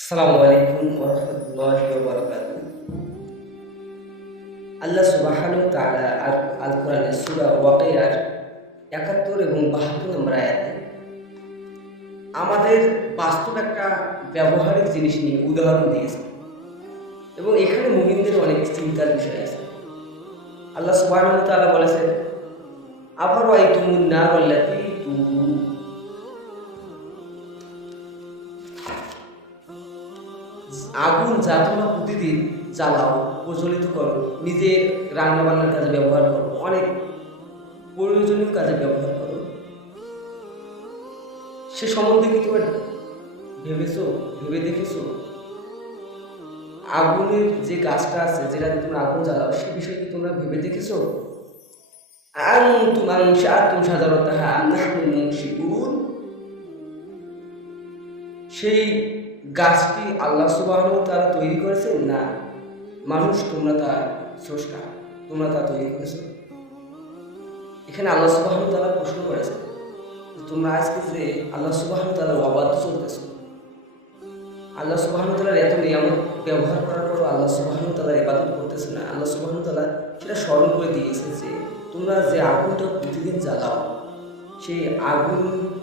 আসসালামু আলাইকুম ওয়া রাহমাতুল্লাহি ওয়া বারাকাতুহু। আল্লাহ সুবহানাহু ওয়া তাআলা আল কোরআনের সূরা ওয়াকিয়ার ৭১ এবং ৭২ নম্বর আয়াতে আমাদের বাস্তব একটা ব্যবহারিক জিনিস নিয়ে উদাহরণ দিয়েছে এবং এখানে মুমিনদের অনেক চিন্তার বিষয় আছে। আল্লাহ সুবহানাহু ওয়া তাআলা বলেছেন, আফারাআইতুমুন নারাল্লাতী তুরুন, আগুন যা তোমরা প্রতিদিন জ্বালাও, প্রজ্বলিত করো, নিজের রান্নাবান্নার কাজে ব্যবহার করো, অনেক প্রয়োজনীয় কাজে ব্যবহার করো, সে সম্বন্ধে কি তোমরা ভেবেছো, ভেবে দেখেছো? আগুনের যে গাছটা আছে, যেটা তোমরা আগুন জ্বালাও, সে বিষয়ে কি তোমরা ভেবে দেখেছো? আনতুম আনশাআতুম শাজারাতাহা আম নাহনুল মুনশিউন, সেই গাছটি আল্লাহ সুবহানাহু ওয়া তাআলা তৈরি করেছেন, না মানুষ তোমরা তার স্রষ্টা, তোমরা তা তৈরি করেছো? এখানে আল্লাহ সুবহানাহু ওয়া তাআলা প্রশ্ন করেছেন, তোমরা আজকে যে আল্লাহ সুবহানাহু ওয়া তাআলার অবাধ্য চলতেছো, আল্লাহ সুবহানাহু ওয়া তাআলার এত নিয়ামত ব্যবহার করার পরও আল্লাহ সুবহানাহু ওয়া তাআলার ইবাদত করতেছো না। আল্লাহ সুবহানাহু ওয়া তাআলা সেটা স্মরণ করে দিয়েছে যে তোমরা যে আগুনটা প্রতিদিন জ্বালাও, সেই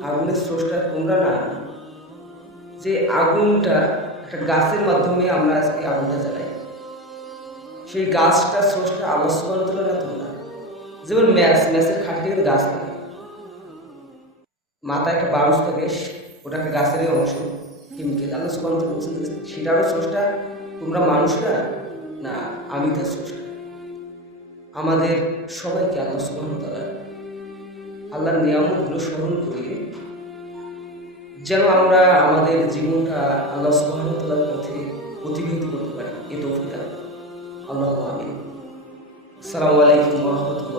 আগুনের স্রষ্টা তোমরা না। যে আগুনটা একটা গাছের মাধ্যমে আমরা আজকে আগুনটা জ্বালাই, সেই গাছটা স্রষ্টা আল্লাহ সুবহানাহু ওয়া তাআলা না তোমরা। যেমন ম্যাচের খাঁটি কিন্তু গাছ থাকে, মাথায় একটা বাউস থাকে, ওটা একটা গাছেরই অংশ, কেমিক্যাল। আল্লাহ সুবহানাহু ওয়া তাআলা বলছেন সেটারও স্রষ্টা তোমরা মানুষরা না, আমি তার স্রষ্টা। আমাদের সবাইকে আল্লাহ সুবহানাহু ওয়া তাআলা আল্লাহর নিয়ামতগুলো স্মরণ করিয়ে যেন আমরা আমাদের জীবনটা আল্লাহ সুবহানাহু ওয়া তাআলার পথে অতিবাহিত করতে পারি, এই তৌফিক দান। আল্লাহু আমিন। আসসালামু আলাইকুম ওয়া রাহমাতুল্লাহ।